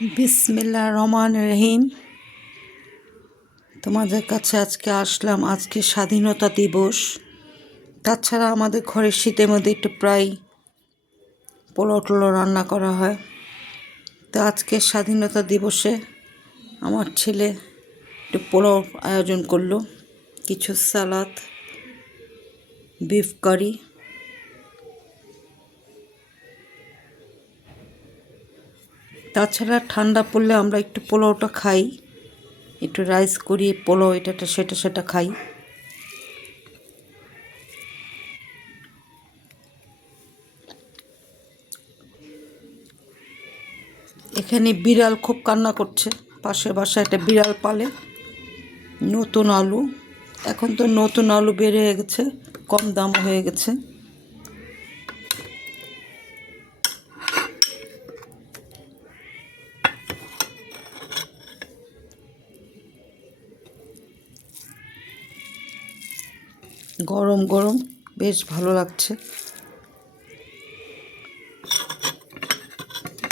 বিসমিল্লাহির রহমানির রহিম। তোমাদের কাছে আজকে আসলাম। আজকে স্বাধীনতা দিবস। তাছাড়া আমাদের ঘরের শীতের মধ্যে একটু প্রায় পোলাও টোলাও রান্না করা হয়। তো আজকে স্বাধীনতা দিবসে আমার ছেলে একটু পোলাও আয়োজন করলো, কিছু সালাদ, বিফ কারি। তাছাড়া ঠান্ডা পড়লে আমরা একটু পোলাওটা খাই, একটু রাইস করি, পোলাও এটা সেটা খাই। এখানে বিড়াল খুব কান্না করছে। পাশের বাসায় একটা বিড়াল পালে। নতুন আলু, এখন তো নতুন আলু বেড়ে গেছে, কম দাম হয়ে গেছে। গরম গরম বেশ ভালো লাগছে।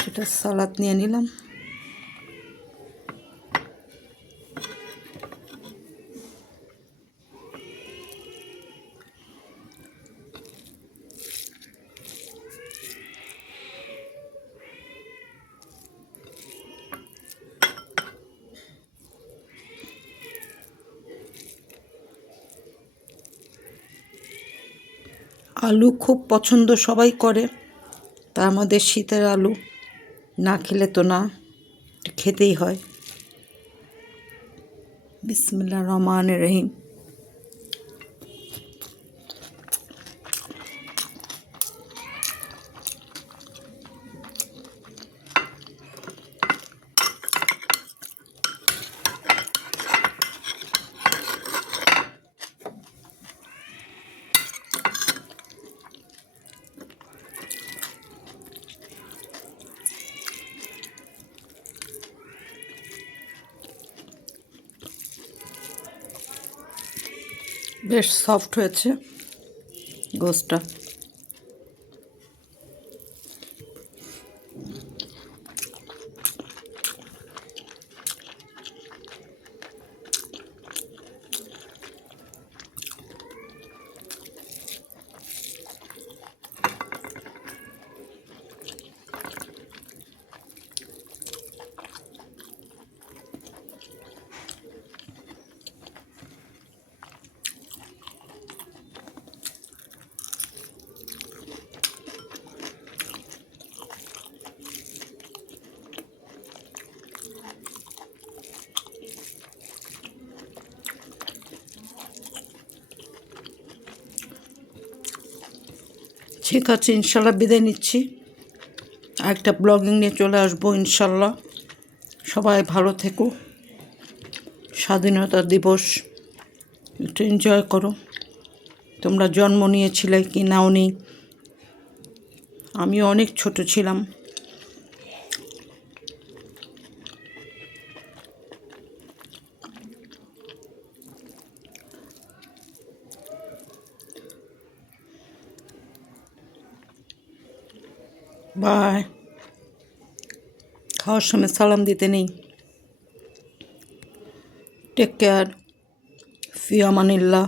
এটা সালাদ নিয়ে নিলাম। আলু খুব পছন্দ সবাই করে, তার মধ্যে শীতের আলু না খেলে তো না, খেতেই হয়। বিসমিল্লাহির রহমানির রহিম। বেশ সফট হয়েছে গোশটা। ঠিক আছে, ইনশাল্লাহ বিদায় নিচ্ছি। আরেকটা ব্লগিং নিয়ে চলে আসবো ইনশাল্লাহ। সবাই ভালো থেকো। স্বাধীনতা দিবস একটু এনজয় করো। তোমরা জন্ম নিয়েছিলে কি নাওনি, আমি অনেক ছোট ছিলাম। বাই। খাওয়ার সময় সালাম দিতে নেই। Take care. ফি আমানিল্লাহ।